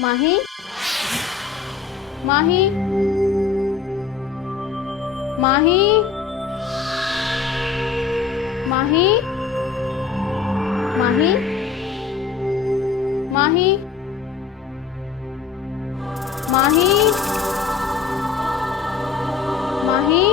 माही, माही, माही, माही, माही, माही, माही, माही।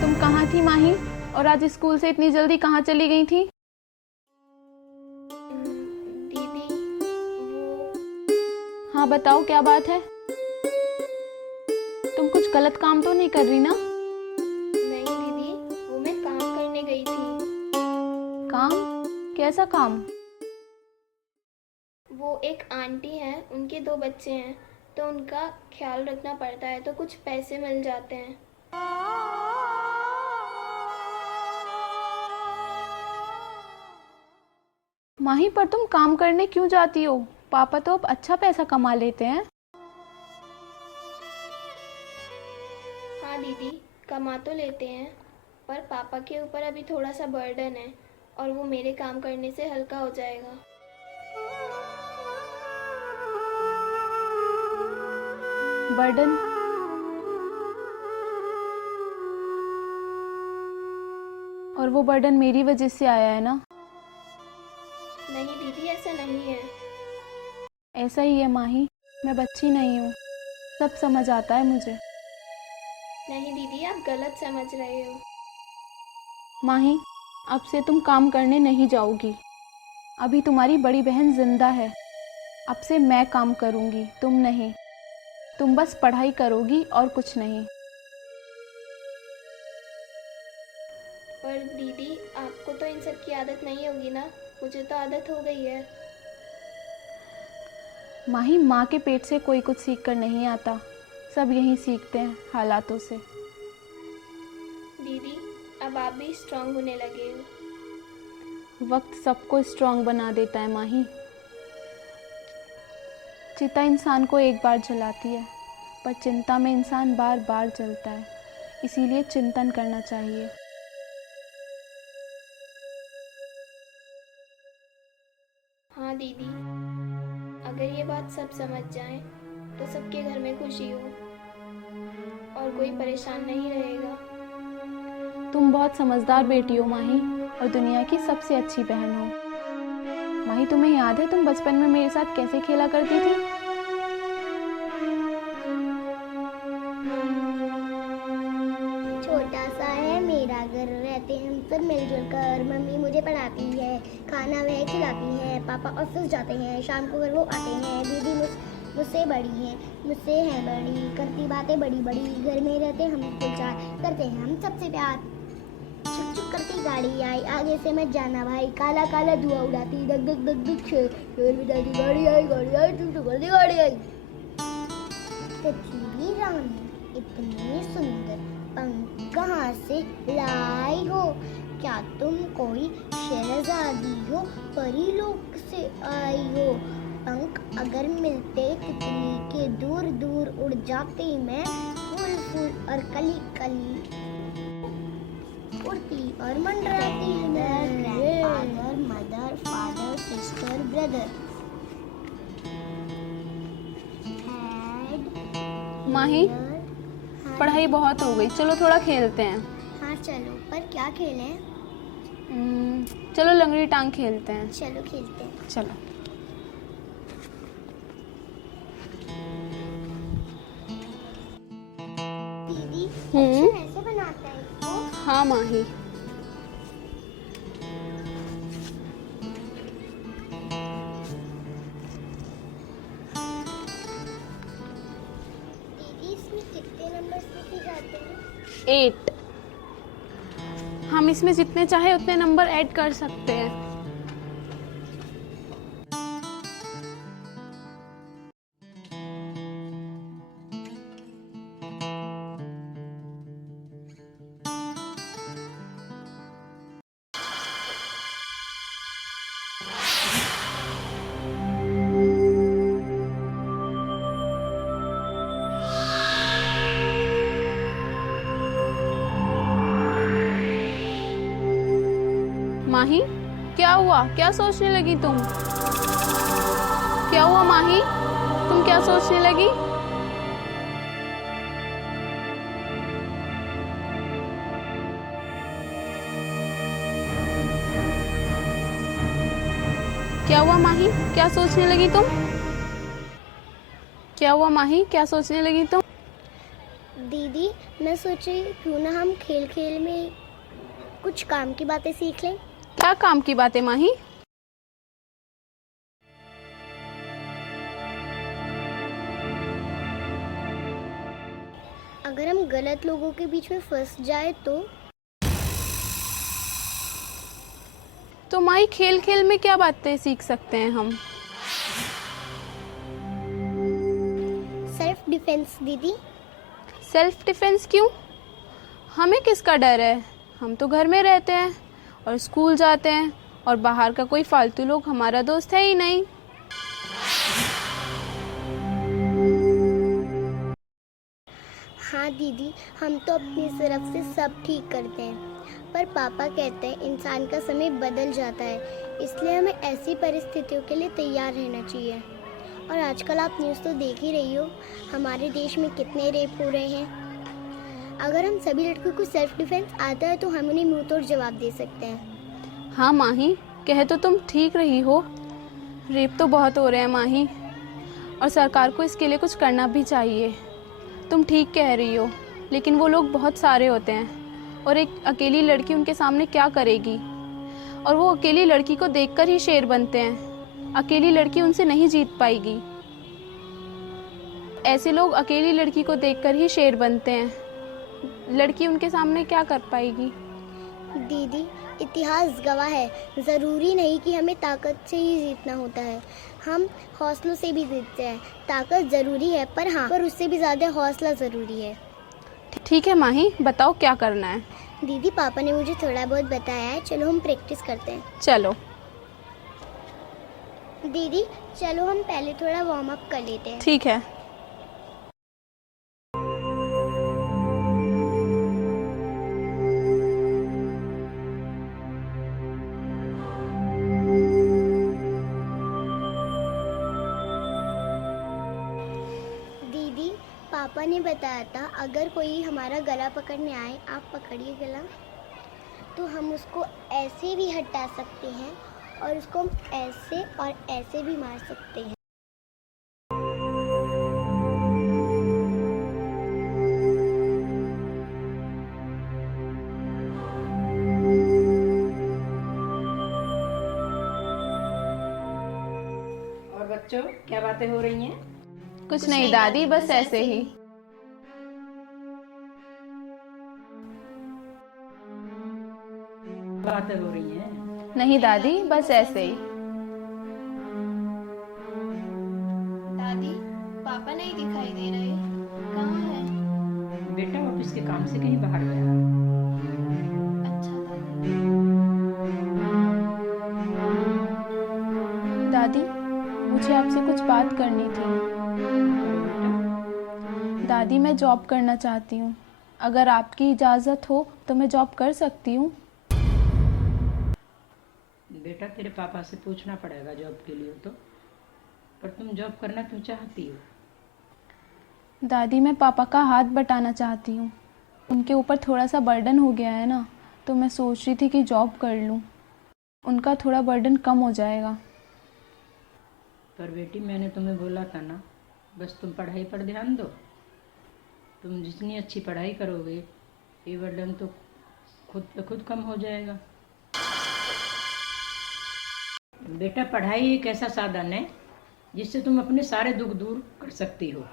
तुम कहाँ थी माही? और आज स्कूल से इतनी जल्दी कहाँ चली गई थी? दीदी वो हाँ बताओ, क्या बात है? तुम कुछ गलत काम तो नहीं कर रही ना? नहीं दीदी, वो मैं काम करने गई थी। काम? कैसा काम? वो एक आंटी हैं, उनके 2 बच्चे हैं, तो उनका ख्याल रखना पड़ता है, तो कुछ पैसे मिल जाते हैं। माही, पर तुम काम करने क्यों जाती हो? पापा तो अब अच्छा पैसा कमा लेते हैं। हाँ दीदी, कमा तो लेते हैं, पर पापा के ऊपर अभी थोड़ा सा बर्डन है और वो मेरे काम करने से हल्का हो जाएगा। बर्डन? और वो बर्डन मेरी वजह से आया है ना? नहीं दीदी, ऐसा नहीं है। ऐसा ही है माही, मैं बच्ची नहीं हूँ, सब समझ आता है मुझे। नहीं दीदी, आप गलत समझ रहे हो। माही, अब से तुम काम करने नहीं जाओगी। अभी तुम्हारी बड़ी बहन जिंदा है। अब से मैं काम करूँगी, तुम नहीं। तुम बस पढ़ाई करोगी और कुछ नहीं। पर दीदी, आपको तो इन सब की आदत नहीं होगी ना? मुझे तो आदत हो गई है। माही, माँ के पेट से कोई कुछ सीख कर नहीं आता, सब यही सीखते हैं हालातों से। दीदी, अब आप भी स्ट्रांग होने लगे हो। वक्त सबको स्ट्रांग बना देता है माही। चिता इंसान को एक बार जलाती है, पर चिंता में इंसान बार बार जलता है। इसीलिए चिंतन करना चाहिए। हाँ दीदी, अगर ये बात सब समझ जाएं, तो सबके घर में खुशी हो और कोई परेशान नहीं रहेगा। तुम बहुत समझदार बेटी हो माही, और दुनिया की सबसे अच्छी बहन हो। माही, तुम्हें याद है तुम बचपन में मेरे साथ कैसे खेला करती थी? छोटा सा है मेरा घर, रहते हम सब मिलजुल कर। मम्मी मुझे पढ़ाती है, खाना वह खिलाती है, पापा ऑफिस जाते हैं, शाम को घर वो आते हैं। दीदी मुझसे बड़ी है, मुझसे है बड़ी, करती बातें बड़ी बड़ी। घर में रहते हम कुल चार, करते हैं हम सबसे प्यार। छुक छुक करती गाड़ी आई, आगे से मत जाना भाई, काला काला धुआं उड़ाती, दग दग दग दग शेर बजाती, गाड़ी आई छुक छुक करती गाड़ी आई। कचूरी रानी इतनी सुंदर पंख कहाँ से लाई हो? क्या तुम कोई शहजादी हो, परी लोक से आई हो? पंख अगर मिलते तितली के, दूर दूर उड़ जाती मैं, फूल फूल और कली कली उड़ती और मंडराती मैं। Grandfather, mother, father, sister, brother माही, पढ़ाई बहुत हो गई, चलो थोड़ा खेलते हैं। हाँ चलो, पर क्या खेलें? चलो लंगड़ी टांग खेलते हैं। चलो खेलते हैं। चलो। दीदी, अच्छा ऐसे बनाते हैं इसको? हाँ माही। दीदी, इसमें कितने नंबर्स लिखे जाते हैं? 8। हम इसमें जितने चाहे उतने नंबर ऐड कर सकते हैं। माही, क्या हुआ? क्या सोचने लगी तुम? क्या हुआ माही? तुम क्या सोचने लगी? क्या हुआ माही? क्या सोचने लगी तुम? क्या हुआ माही? क्या सोचने लगी तुम? दीदी, मैं सोची क्यों ना हम खेल खेल में कुछ काम की बातें सीख लें। क्या काम की बातें माही? अगर हम गलत लोगों के बीच में फंस जाए तो माही खेल खेल में क्या बातें सीख सकते हैं हम? सेल्फ डिफेंस दीदी। सेल्फ डिफेंस क्यों? हमें किसका डर है? हम तो घर में रहते हैं और स्कूल जाते हैं और बाहर का कोई फालतू लोग हमारा दोस्त है ही नहीं। हाँ दीदी, हम तो अपनी तरफ से सब ठीक करते हैं, पर पापा कहते हैं इंसान का समय बदल जाता है, इसलिए हमें ऐसी परिस्थितियों के लिए तैयार रहना चाहिए। और आजकल आप न्यूज़ तो देख ही रही हो, हमारे देश में कितने रेप हो रहे हैं। अगर हम सभी लड़कियों को सेल्फ डिफेंस आता है तो हम उन्हें मुंह तोड़ जवाब दे सकते हैं। हाँ माही, कह तो तुम ठीक रही हो, रेप तो बहुत हो रहे हैं माही, और सरकार को इसके लिए कुछ करना भी चाहिए। तुम ठीक कह रही हो, लेकिन वो लोग बहुत सारे होते हैं और एक अकेली लड़की उनके सामने क्या करेगी? और वो अकेली लड़की को देखकर ही शेर बनते हैं। अकेली लड़की उनसे नहीं जीत पाएगी। ऐसे लोग अकेली लड़की को देखकर ही शेर बनते हैं। लड़की उनके सामने क्या कर पाएगी? दीदी, इतिहास गवाह है, ज़रूरी नहीं कि हमें ताकत से ही जीतना होता है, हम हौसलों से भी जीतते हैं। ताकत ज़रूरी है, पर हाँ, पर उससे भी ज़्यादा हौसला ज़रूरी है। ठीक है माही, बताओ क्या करना है? दीदी, पापा ने मुझे थोड़ा बहुत बताया है, चलो हम प्रैक्टिस करते हैं। चलो। दीदी, चलो हम पहले थोड़ा वार्म अप कर लेते हैं। ठीक है। दीदी, पापा ने बताया था अगर कोई हमारा गला पकड़ने आए, आप पकड़िए गला, तो हम उसको ऐसे भी हटा सकते हैं और उसको हम ऐसे और ऐसे भी मार सकते हैं। और बच्चों, क्या बातें हो रही हैं? कुछ नहीं दादी, बस ऐसे ही। बातें हो रही हैं? नहीं दादी, बस ऐसे ही। दादी, पापा नहीं दिखाई दे रहे, कहाँ है? बेटा ऑफिस के काम से कहीं बाहर गया। अच्छा दादी। दादी, मुझे आपसे कुछ बात करनी थी। दादी, मैं जॉब करना चाहती हूँ। अगर आपकी इजाज़त हो तो मैं जॉब कर सकती हूँ। बेटा, तेरे पापा से पूछना पड़ेगा जॉब के लिए तो, पर तुम जॉब करना क्यों चाहती हो? दादी, मैं पापा का हाथ बटाना चाहती हूँ। उनके ऊपर थोड़ा सा बर्डन हो गया है ना, तो मैं सोच रही थी कि जॉब कर लूँ, उनका थोड़ा बर्डन कम हो जाएगा। पर बेटी, मैंने तुम्हें बोला था ना, बस तुम पढ़ाई पर ध्यान दो। तुम जितनी अच्छी पढ़ाई करोगे, ये बर्डन तो खुद पे खुद कम हो जाएगा। बेटा, पढ़ाई एक ऐसा साधन है जिससे तुम अपने सारे दुख दूर कर सकती हो।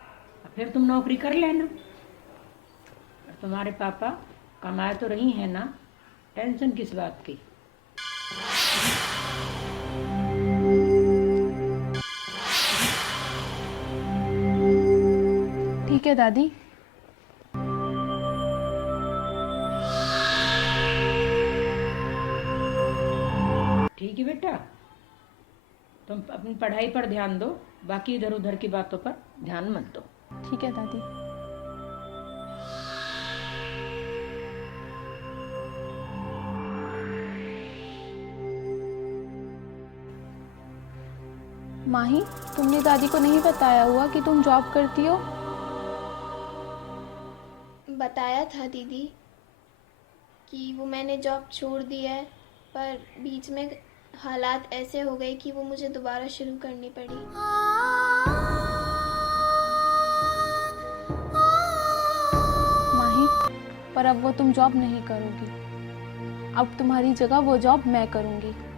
फिर तुम नौकरी कर लेना। और तुम्हारे पापा कमाए तो रही हैं ना, टेंशन किस बात की? ठीक है दादी। ठीक है बेटा, तुम अपनी पढ़ाई पर ध्यान दो, बाकी इधर उधर की बातों पर ध्यान मत दो। ठीक है दादी। माही, तुमने दादी को नहीं बताया हुआ कि तुम जॉब करती हो? बताया था दीदी कि वो मैंने जॉब छोड़ दी है, पर बीच में हालात ऐसे हो गए कि वो मुझे दोबारा शुरू करनी पड़ी। माही, पर अब वो तुम जॉब नहीं करोगी। अब तुम्हारी जगह वो जॉब मैं करूँगी।